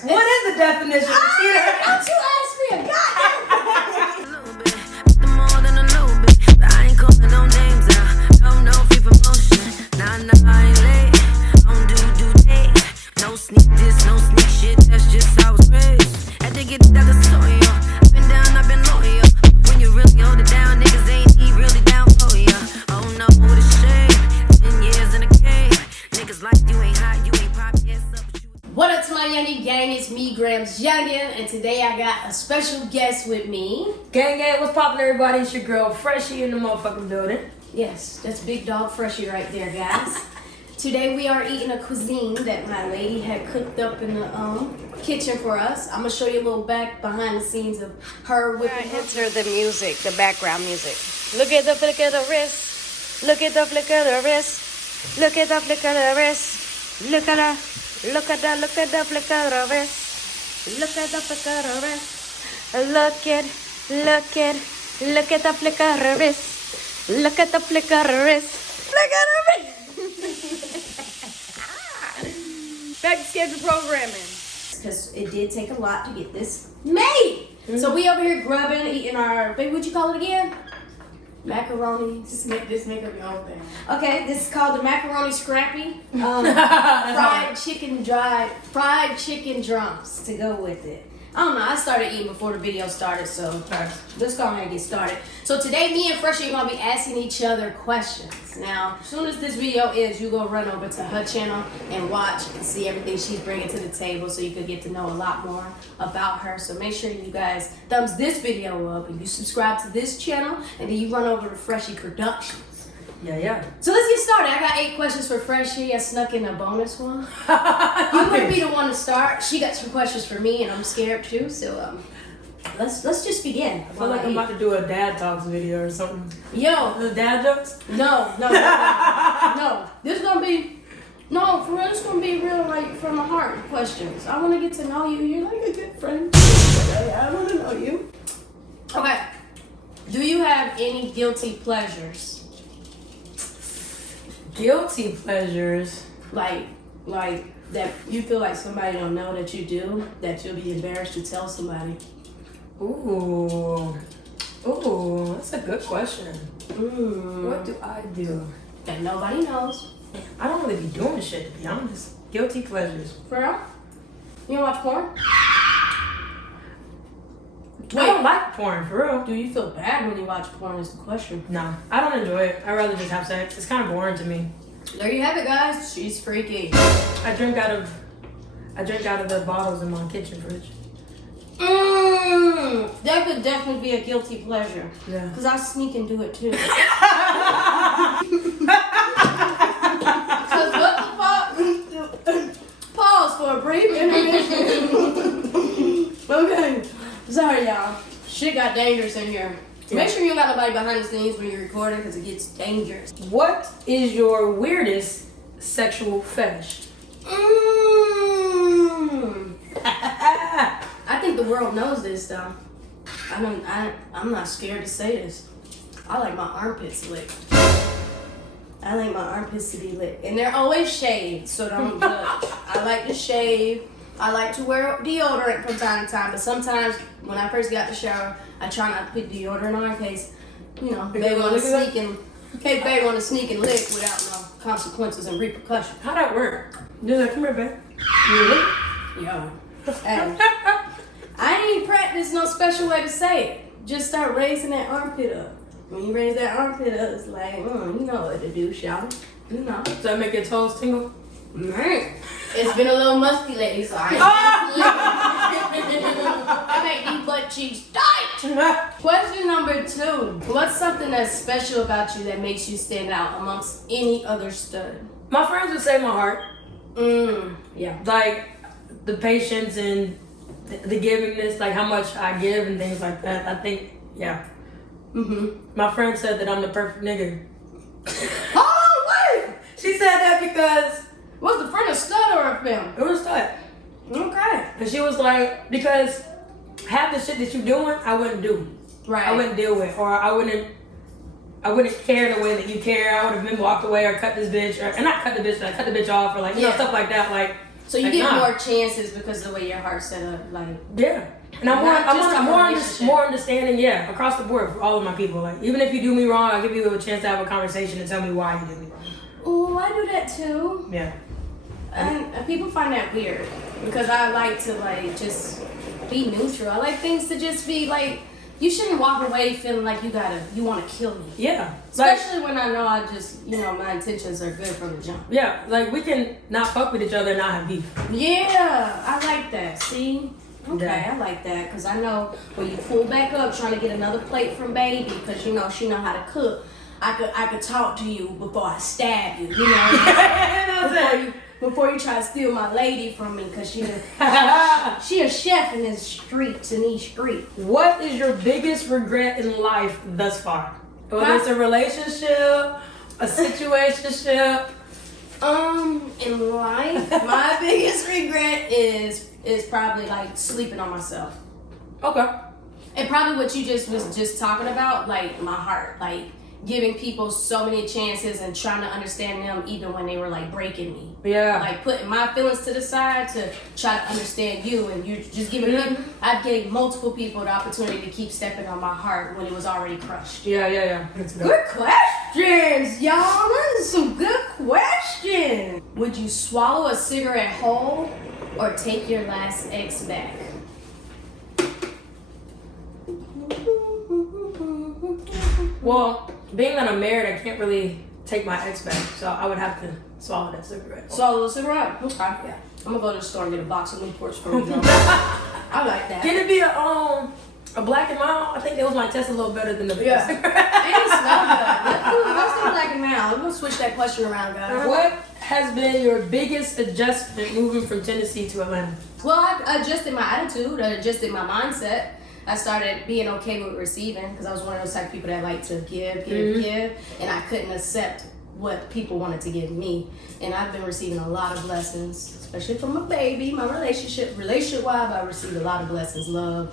grams. What is the definition of cheater? Don't you ask me a goddamn More than a little bit, but I ain't calling no names out. No free promotion. Nah, I ain't late. I don't do days. No sneak this, no sneak shit. That's just how I was raised. Had to get that soil. I've been down, I've been loyal. When you really hold it down, niggas ain't really down for ya. Oh no, what a shame. 10 years in a cave. Niggas like you ain't hot, you ain't pop. Yes, up. What up to my YUNGN gang? It's me, GRAMZ, YUNGN, and today I got a special guest with me. Gang, what's poppin', everybody? It's your girl, Freshie, in the motherfucking building. Yes, that's Big Dog Freshie right there, guys. Today we are eating a cuisine that my lady had cooked up in the kitchen for us. I'm gonna show you a little behind the scenes of her with Enter the music, the background music. Look at the flick of the wrist. Look at the flick of the wrist. Look at the flick of the wrist. Look at the flick of the wrist. Look at the flick of the wrist. Look at the flick of the wrist. Look at the flick of the wrist. Look at the wrist. Back to schedule programming. because it did take a lot to get this made. So we over here grubbing, eating our, baby, what'd you call it again? Macaroni. Just make your own thing. Okay, this is called the macaroni scrappy. Fried chicken drums to go with it. I don't know, I started eating before the video started, so let's go ahead and get started. So today, me and Freshie are gonna be asking each other questions. Now, as soon as this video is, you go run over to her channel and watch and see everything she's bringing to the table so you can get to know a lot more about her. So make sure you guys thumbs this video up and you subscribe to this channel, and then you run over to Freshie Productions. Yeah. So let's get started. I got 8 questions for Freshie. I snuck in a bonus one. You would be the one to start. She got some questions for me, and I'm scared too. So let's just begin. I feel like I'm about to do a dad talks video or something. Yo, The dad jokes? no. This is gonna be for real. This is gonna be real, like from the heart questions. I want to get to know you. You're like a good friend. I want to know you. Okay. Do you have any guilty pleasures? Guilty pleasures. Like that you feel like somebody don't know that you do, that you'll be embarrassed to tell somebody? Ooh, that's a good question. What do I do? That nobody knows. I don't really be doing shit, to be honest. Guilty pleasures. For real? You don't watch porn? I don't like porn, for real. Do you feel bad when you watch porn is the question. No, I don't enjoy it. I'd rather just have sex. It's kind of boring to me. There you have it, guys. She's freaky. I drink out of the bottles in my kitchen fridge. That could definitely be a guilty pleasure. Yeah. Because I sneak and do it too. Because what the fuck? Pause for a brief intermission. Okay. Sorry, y'all. Shit got dangerous in here. Yeah. Make sure you don't got nobody behind the scenes when you're recording because it gets dangerous. What is your weirdest sexual fetish? I think the world knows this though. I'm not scared to say this. I like my armpits licked. I like my armpits to be licked. And they're always shaved, so don't judge. I like to shave. I like to wear deodorant from time to time, but sometimes when I first got the shower, I try not to put deodorant on in case, they want to sneak and lick without no consequences and repercussions. How'd that work? Yeah, come here, babe. Really? Yo. Hey. I ain't practice no special way to say it. Just start raising that armpit up. When you raise that armpit up, it's like, you know what to do, shout. You know. Does that make your toes tingle? Man, it's been a little musty lately, so I make these butt cheeks tight. Question number 2. What's something that's special about you that makes you stand out amongst any other stud? My friends would say my heart. Yeah. Like the patience and the givingness, like how much I give and things like that. I think, yeah. My friend said that I'm the perfect nigga. Oh, wait! She said that because Was the friend a stud or a film? it was tough. Okay. And she was like, because half the shit that you doing, I wouldn't do. Right. I wouldn't deal with, or I wouldn't care the way that you care. I would have been walked away or cut this bitch, or not cut the bitch, but cut the bitch off, or like, stuff like that. Like, So you Like, get nah. more chances because of the way your heart's set up, like. Yeah. And I'm Not just a more relationship. understanding, yeah, across the board for all of my people. Like, even if you do me wrong, I'll give you a chance to have a conversation and tell me why you did me wrong. Oh, I do that too. Yeah. And people find that weird because I like to like just be neutral. I like things to just be like, you shouldn't walk away feeling like you want to kill me. Yeah. Like, Especially when I know I just, my intentions are good from the jump. yeah, like we can not fuck with each other and not have beef. Yeah, I like that. See? Okay, Yeah. I like that because I know when you pull back up trying to get another plate from baby because she know how to cook. I could talk to you before I stab you. Before you try to steal my lady from me because she a chef in these streets. What is your biggest regret in life thus far? Whether it's a relationship, a situationship. In life, my biggest regret is probably like sleeping on myself. Okay. And probably what you was just talking about, like my heart, like giving people so many chances and trying to understand them even when they were like breaking me. Yeah. Like putting my feelings to the side to try to understand you, and you just giving me. I gave multiple people the opportunity to keep stepping on my heart when it was already crushed. Yeah. Good questions, y'all. That is some good questions. Would you swallow a cigarette whole or take your last ex back? Well, being that I'm married, I can't really take my ex back, so I would have to swallow that cigarette. Swallow a cigarette? Okay. Yeah. I'm gonna go to the store and get a box of Newports for you. I like that. Can it be a Black and Mild? I think those might test a little better than the big Yeah. cigarette. They don't smell good. Let's do Black and Mild. We're gonna switch that question around, guys. What has been your biggest adjustment moving from Tennessee to Atlanta? Well, I adjusted my attitude. I adjusted my mindset. I started being okay with receiving because I was one of those type of people that like to give, and I couldn't accept what people wanted to give me. And I've been receiving a lot of blessings, especially from my baby, my relationship-wise. I received a lot of blessings, love,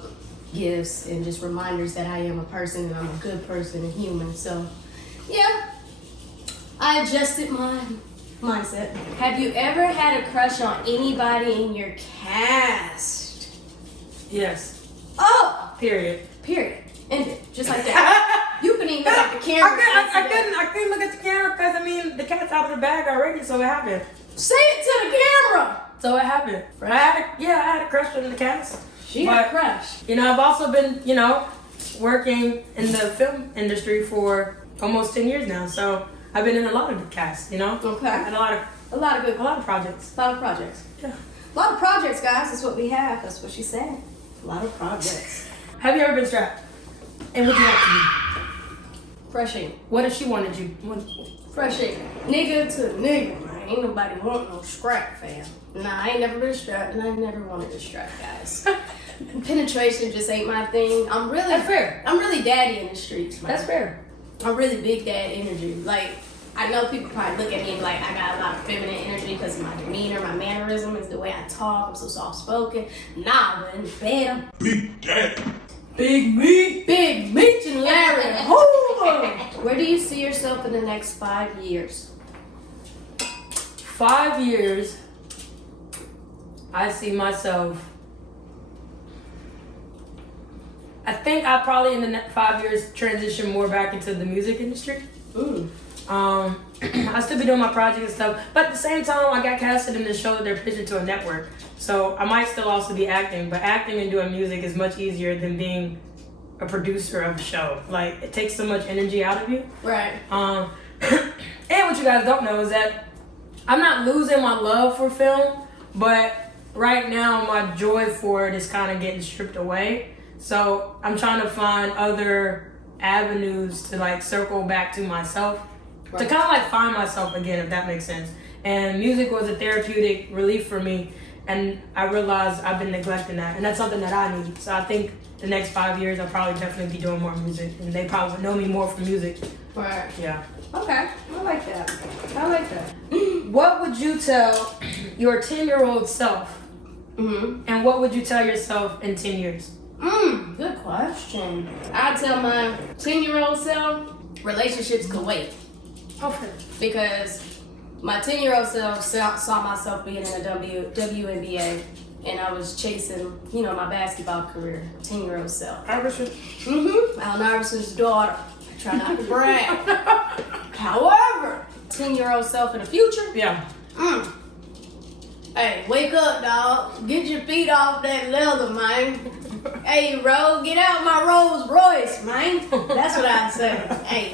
gifts, and just reminders that I am a person and I'm a good person and human. So, yeah, I adjusted my mindset. Have you ever had a crush on anybody in your cast? Yes. Oh! Period. Ended. Just like that. You couldn't even look at the camera. I couldn't look at the camera because, I mean, the cat's out of the bag already, so it happened. Say it to the camera! So it happened. I had a crush on the cats. She had a crush. I've also been, working in the film industry for almost 10 years now, so I've been in a lot of the casts, Okay. And a lot of projects. A lot of projects. Yeah. A lot of projects, guys. That's what we have. That's what she said. A lot of projects. Have you ever been strapped? And would you like to be? Freshing. What if she wanted you? Freshing. Nigga to nigga, man. Ain't nobody want no scrap, fam. Nah, I ain't never been strapped, and I never wanted to strap, guys. Penetration just ain't my thing. That's fair. I'm really daddy in the streets, man. That's fair. I'm really big dad energy. Like, I know people probably look at me and like I got a lot of feminine energy because of my demeanor, my mannerism, is the way I talk. I'm so soft spoken. Nah, but in the bed, I'm Big Daddy. Big meat. big meat and Larry. Where do you see yourself in the next 5 years? 5 years, I see myself. I think I probably in the next 5 years transition more back into the music industry. I still be doing my project and stuff, but at the same time, I got casted in the show that they're pitching to a network. So I might still also be acting, but acting and doing music is much easier than being a producer of a show. Like, it takes so much energy out of you. Right. And what you guys don't know is that I'm not losing my love for film, but right now my joy for it is kind of getting stripped away. So I'm trying to find other avenues to like circle back to myself, to kind of like find myself again, if that makes sense. And music was a therapeutic relief for me, and I realized I've been neglecting that, and that's something that I need. So I think the next 5 years I'll probably definitely be doing more music, and they probably know me more from music. Right. Yeah. Okay. I like that. What would you tell your 10-year-old self? And what would you tell yourself in 10 years? Good question. I tell my 10-year-old self, relationships could wait. Okay. Because My 10-year-old self saw myself being in the WNBA, and I was chasing, my basketball career. 10-year-old self. Iverson. Allen Iverson's daughter. I try not to brag. However, 10-year-old self in the future. Yeah. Hey, wake up, dog. Get your feet off that leather, man. Hey, Ro, get out my Rolls Royce, man. That's what I say. Hey,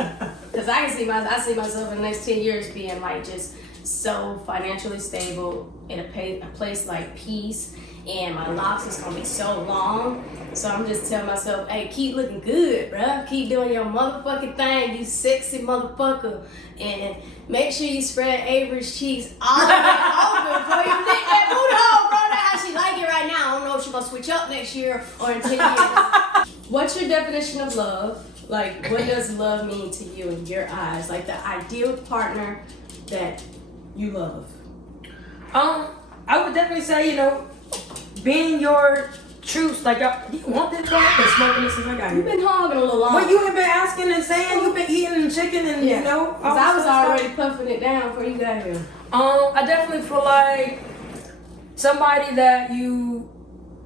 because I see myself in the next 10 years being like just so financially stable in a place like peace, and my locks is gonna be so long. So I'm just telling myself, hey, keep looking good, bruh. Keep doing your motherfucking thing, you sexy motherfucker. And make sure you spread Avery's cheeks all the way open before you lick that booty hole, bro. That's how she like it right now. I don't know if she's gonna switch up next year or in 10 years. What's your definition of love? Like, what does love mean to you in your eyes? Like the ideal partner that you love. I would definitely say, being your truth. Like, do you want this? I've been smoking this since I got You've here. been hogging a little long. But you have been asking and saying you've been eating the chicken and all Because I was this stuff. already puffing it down before you got here. I definitely feel like somebody that you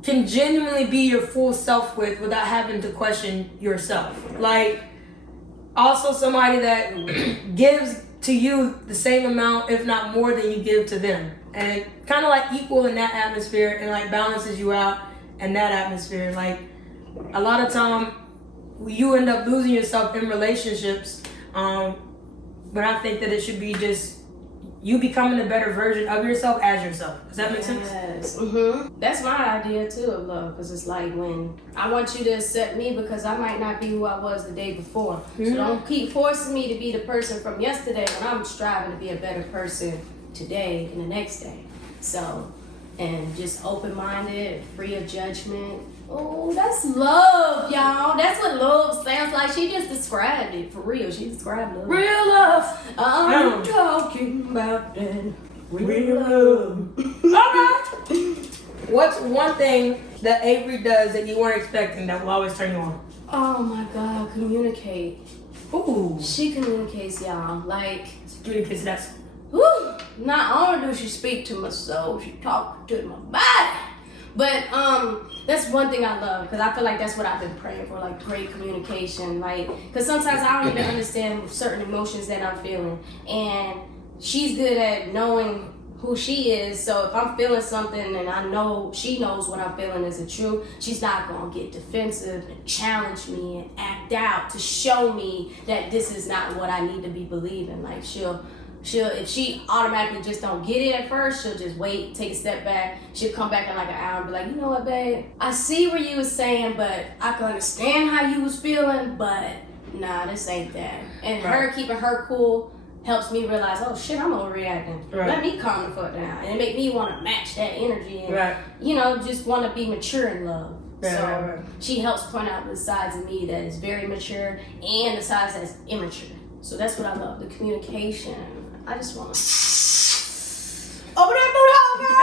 can genuinely be your full self with without having to question yourself. Like, also somebody that gives to you the same amount, if not more, than you give to them. And kind of like equal in that atmosphere, and like balances you out in that atmosphere. Like, a lot of time you end up losing yourself in relationships. But I think that it should be just you becoming a better version of yourself as yourself. Does that make sense? Yes. That's my idea too of love, because it's like when I want you to accept me because I might not be who I was the day before. So don't keep forcing me to be the person from yesterday when I'm striving to be a better person today and the next day. So, and just open-minded, free of judgment. Oh, that's love, y'all. That's what love sounds like. She just described it. For real, she described love. Real love. I'm talking about that real love. Okay. What's one thing that Avery does that you weren't expecting that will always turn you on? Oh my God, communicate. Ooh. She communicates, y'all. Like, Communicates that. whew, not only does she speak to my soul, she talks to my body. But that's one thing I love, because I feel like that's what I've been praying for, like great communication. Like, because sometimes I don't even understand certain emotions that I'm feeling, and she's good at knowing who she is. So if I'm feeling something and I know she knows what I'm feeling is the truth, she's not gonna get defensive and challenge me and act out to show me that this is not what I need to be believing. Like, she'll if she automatically just don't get it at first, she'll just wait, take a step back. She'll come back in like an hour and be like, you know what, babe? I see what you was saying, but I can understand how you was feeling, but nah, this ain't that. And her keeping her cool helps me realize, oh shit, I'm overreacting. Right. Let me calm the fuck down. And it make me want to match that energy and, just want to be mature in love. She helps point out the sides of me that is very mature and the sides that's immature. So that's what I love, the communication. I just want to open that booty hole, girl!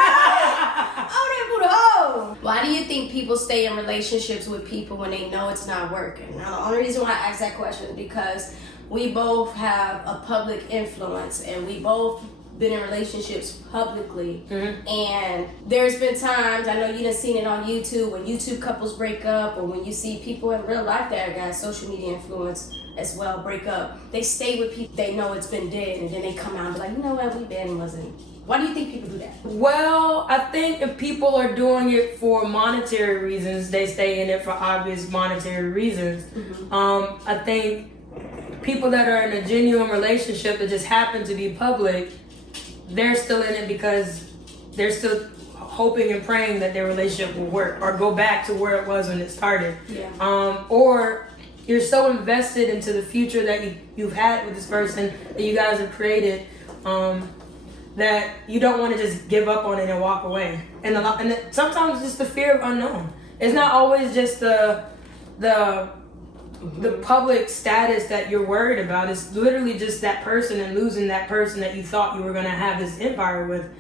Open that booty hole! Why do you think people stay in relationships with people when they know it's not working? Now, the only reason why I ask that question is because we both have a public influence, and we both been in relationships publicly. And there's been times, I know you done seen it on YouTube, when YouTube couples break up, or when you see people in real life that got social media influence as well break up. They stay with people they know it's been dead, and then they come out and be like, you know what, we been wasn't. Why do you think people do that? Well, I think if people are doing it for monetary reasons, they stay in it for obvious monetary reasons. I think people that are in a genuine relationship that just happen to be public, they're still in it because they're still hoping and praying that their relationship will work or go back to where it was when it started. Or you're so invested into the future that you've had with this person that you guys have created, that you don't want to just give up on it and walk away. And sometimes it's just the fear of unknown. It's not always just the public status that you're worried about. It's literally just that person and losing that person that you thought you were going to have this empire with.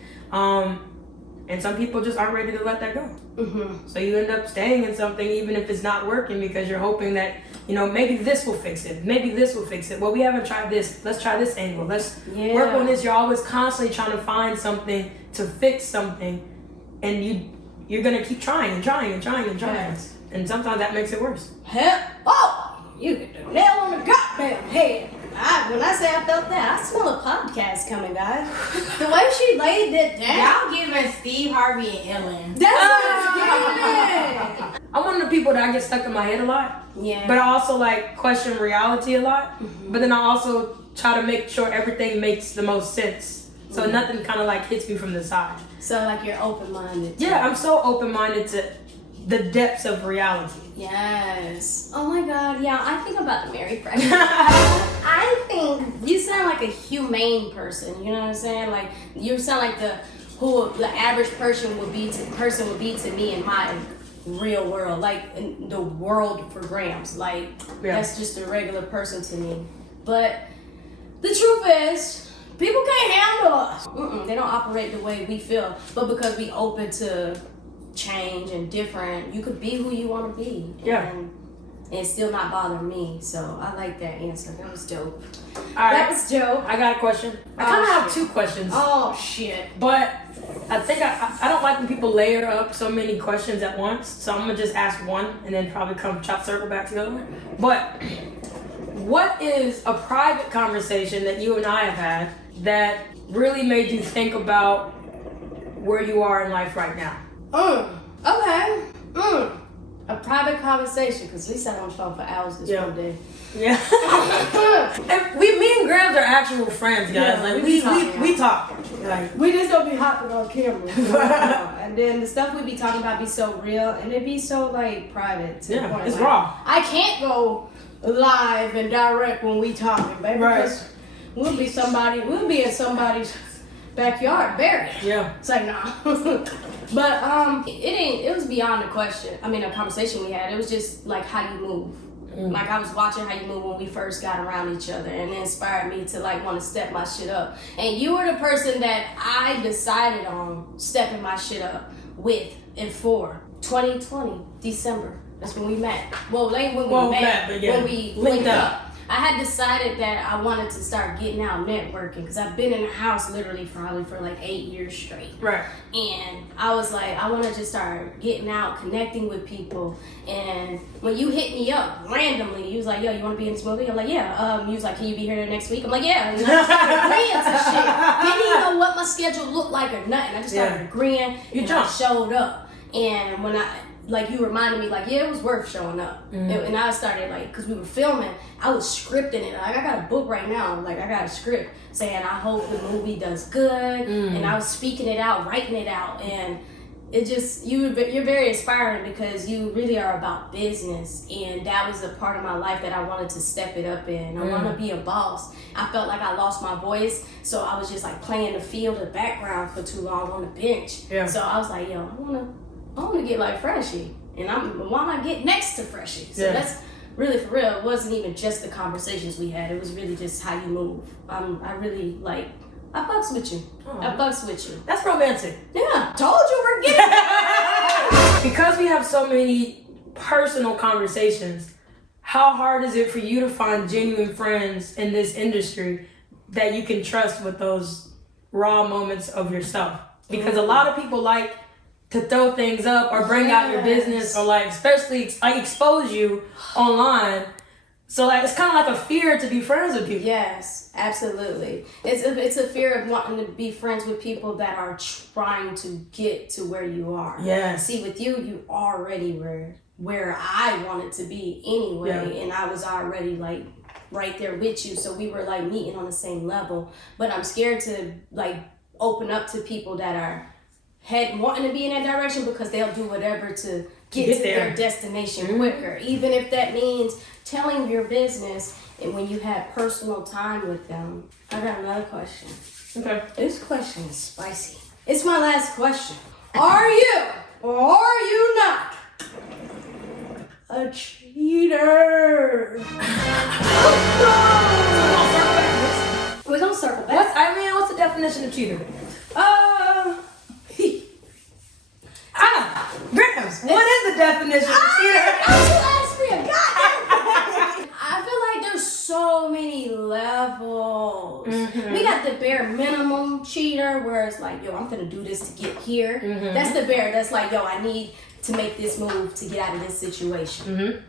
And some people just aren't ready to let that go. Mm-hmm. So you end up staying in something even if it's not working because you're hoping that, you know, maybe this will fix it. Maybe this will fix it. Well, we haven't tried this. Let's try this angle. Let's work on this. You're always constantly trying to find something to fix something. And you're going to keep trying and trying and trying and trying. Yes. And sometimes that makes it worse. You hit the nail on the goddamn head. When I say I felt that, I smell a podcast coming, guys. The way she laid that down. Y'all giving Steve Harvey and Ellen. That's what it's giving. I'm one of the people that I get stuck in my head a lot. Yeah. But I also like question reality a lot. But then I also try to make sure everything makes the most sense. So nothing kind of like hits me from the side. So like you're open-minded. Yeah, I'm so open-minded to the depths of reality. Yes. Oh my God. Yeah, I think about the Mary Fresh. I think you sound like a humane person. You know what I'm saying? Like you sound like who the average person would be to me in my real world, like in the world for GRAMZ. Like that's just a regular person to me. But the truth is, people can't handle us. They don't operate the way we feel. But because we open to change and different, you could be who you want to be. Yeah. And still not bother me. So I like that answer. That was dope. All right. That was dope. I got a question. I kind of have two questions. Oh shit. But I think I don't like when people layer up so many questions at once. So I'm going to just ask one and then probably circle back to the other one. But what is a private conversation that you and I have had that really made you think about where you are in life right now? Okay. A private conversation, because we sat on the phone for hours this one day. Yeah. And me and GRAMZ are actual friends, guys. Yeah, like we we talk. Like we just don't be hopping on camera. And then the stuff we be talking about be so real, and it be so like private to the point. It's like, raw. I can't go live and direct when we talking, baby, because we'll be in somebody's backyard buried. Yeah. It's like nah. But it was beyond the question. I mean, a conversation we had. It was just like how you move. Like I was watching how you move when we first got around each other, and it inspired me to like want to step my shit up. And you were the person that I decided on stepping my shit up with and for 2020 December. That's when we met. Well, like when we met, but yeah. when we linked up. I had decided that I wanted to start getting out networking because I've been in the house literally probably for like 8 years straight. Right. And I was like, I want to just start getting out, connecting with people. And when you hit me up randomly, you was like, yo, you want to be in this movie? I'm like, yeah. You was like, can you be here next week? I'm like, yeah. And I started agreeing to shit. Didn't even know what my schedule looked like or nothing. I just started agreeing I showed up. And when you reminded me, like, yeah, it was worth showing up. And I started, like, because we were filming, I was scripting it. Like, I got a book right now. Like, I got a script saying, I hope the movie does good. And I was speaking it out, writing it out. And it just, you're very inspiring because you really are about business. And that was a part of my life that I wanted to step it up in. I want to be a boss. I felt like I lost my voice. So I was just, like, playing the field, the background for too long on the bench. Yeah. So I was like, yo, I want to get like Freshie, and why not get next to Freshie? So that's really for real. It wasn't even just the conversations we had. It was really just how you move. I really I fucks with you. I fucks with you. That's romantic. Yeah, told you we're getting it. Because we have so many personal conversations, how hard is it for you to find genuine friends in this industry that you can trust with those raw moments of yourself? Because a lot of people like to throw things up or bring out your business or like especially like expose you online. So like it's kind of like a fear to be friends with people. Yes, absolutely. It's a fear of wanting to be friends with people that are trying to get to where you are. Yeah. See, with you already where I wanted to be anyway, and I was already like right there with you. So we were like meeting on the same level. But I'm scared to like open up to people that are wanting to be in that direction because they'll do whatever to get to their destination quicker, even if that means telling your business and when you have personal time with them. I got another question. Okay. This question is spicy. It's my last question. Are you or are you not a cheater? We're gonna circle back. What's the definition of cheater? definition of cheater. I feel like there's so many levels. We got the bare minimum cheater, where it's like, yo, I'm gonna do this to get here. That's the bare. That's like, yo, I need to make this move to get out of this situation.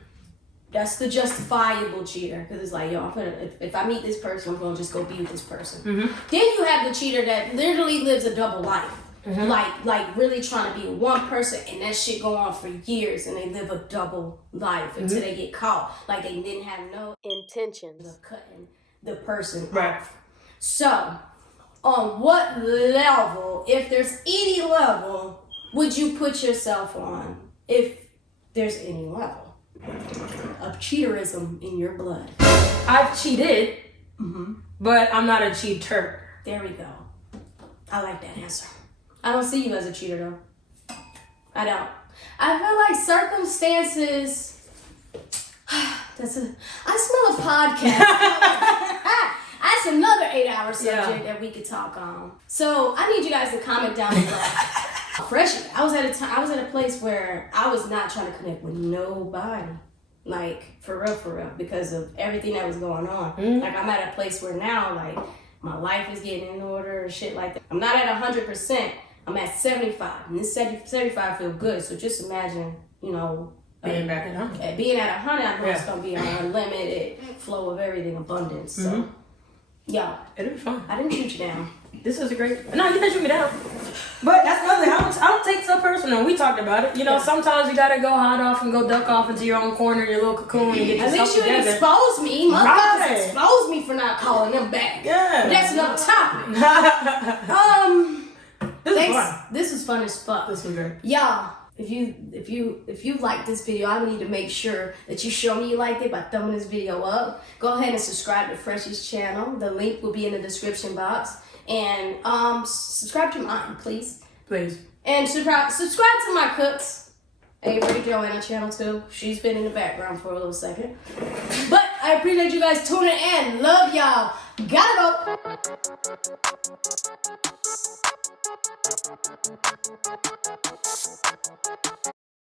That's the justifiable cheater, because it's like, yo, if I meet this person, I'm gonna just go be with this person. Then you have the cheater that literally lives a double life. Like really trying to be one person, and that shit go on for years, and they live a double life until they get caught. Like they didn't have no intentions of cutting the person off. So, on what level, if there's any level, would you put yourself on, if there's any level of cheaterism in your blood? I've cheated, but I'm not a cheater. There we go. I like that answer. I don't see you as a cheater though. I don't. I feel like circumstances. I smell a podcast. That's another 8-hour subject that we could talk on. So I need you guys to comment down below. Freshie, I was at a place where I was not trying to connect with nobody. Like for real, because of everything that was going on. Like I'm at a place where now, like, my life is getting in order and shit like that. I'm not at 100%. I'm at 75, and this 75 feel good. So just imagine, you know, Being back at 100. Being at 100, I know it's gonna be an unlimited flow of everything, abundance. So, yeah, It'll be fun. I didn't shoot you down. This is a great. No, you didn't shoot me down. But that's another thing. I don't take so personal. We talked about it. You know, sometimes you gotta go hide off and go duck off into your own corner, your little cocoon, and get At yourself least you together. exposed me. Motherfuckers exposed me for not calling them back. Yeah. But that's another topic. This Thanks. is fun. This is fun as fuck. This was great. Y'all, if you like this video, I need to make sure that you show me you liked it by thumbing this video up. Go ahead and subscribe to Freshie's channel. The link will be in the description box. And subscribe to mine, please. Please. And subscribe to my cooks. Avery Joanna channel too. She's been in the background for a little second. But I appreciate you guys tuning in. Love y'all. Gotta go.